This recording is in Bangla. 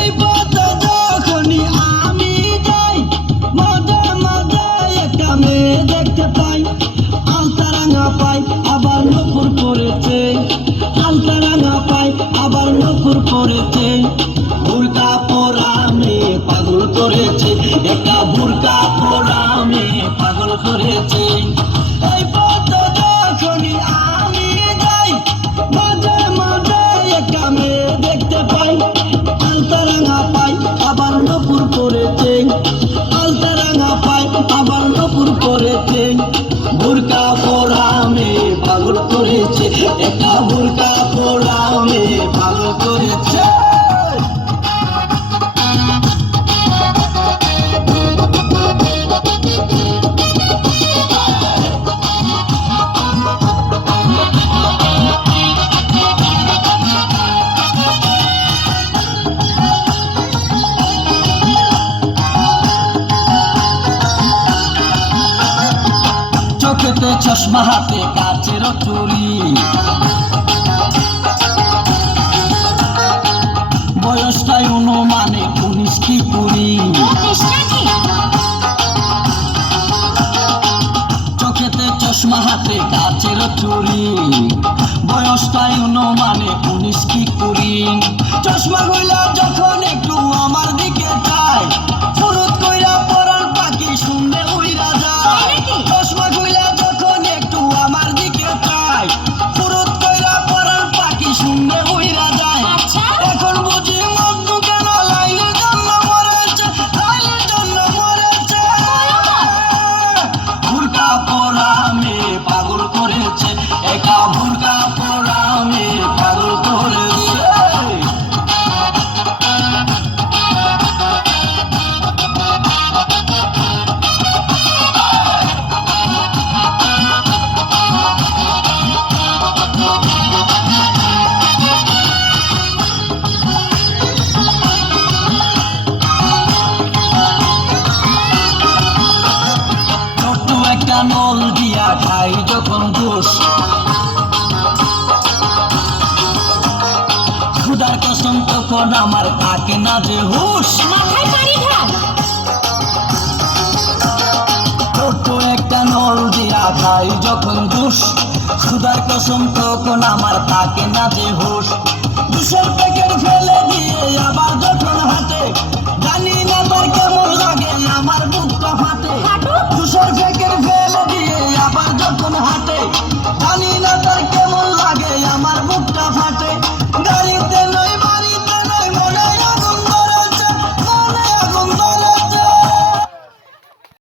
এই পথে যখনই আমি যাই মাঝে মাঝে একটা মেয়ে দেখতে পাই, আলতারাঙা পাই আবার নপুর পড়েছে, আলতারাঙা পাই আবার নপুর পড়েছে। বুরকা পরা মেয়ে পাগল করেছে, একটা বুরকা পরা মেয়ে পাগল করেছে। এই পথে যখনই আমি যাই মাঝে মাঝে একটা মেয়ে দেখতে পাই, আলতারাঙা পাই আবার নপুর পড়েছে, আলতারাঙা পাই আবার নপুর পড়েছে। বুরকা পরা মেয়ে পাগল করেছে, একটা বুরকা পরা মেয়ে পাগল করেছে। চোখেতে চশমা হাতে কাচের চুরি, বয়সটাই অনুমানে 19 কি 20। চোখেতে চশমা হাতে কাচের চুরি, বয়সটাই অনুমানে 19 কি 20। চশমা গুলা যখন একটু আমার দিকে চায়, ফুরুত কইরা পরান পাখি শুনলে উইরা যায়। চশমা গুলা যখন একটু আমার দিকে চায়, ফুরুত কইরা পরান পাখি শুনলে উইরা যায়। এখন বুঝি মজনু কেন লাইলের জন্য মরেছে, লাইলের জন্য মরেছে। বুরকা পরা মেয়ে পাগল করেছে, একা বুরকা পরা মেয়ে পাগল করেছে। ছোট্ট একটা নল দিয়া খাই যখন ঘুষ, ক্ষুধার কসম তখন আমার থাকে না যে হুশ। ছোট্ট একটা নল দিয়া খাই যখন ঘুষ, ক্ষুধার কসম তখন আমার থাকে না যে হুশ। দুশের প্যাকেট ফেলে দিয়ে আবার যখন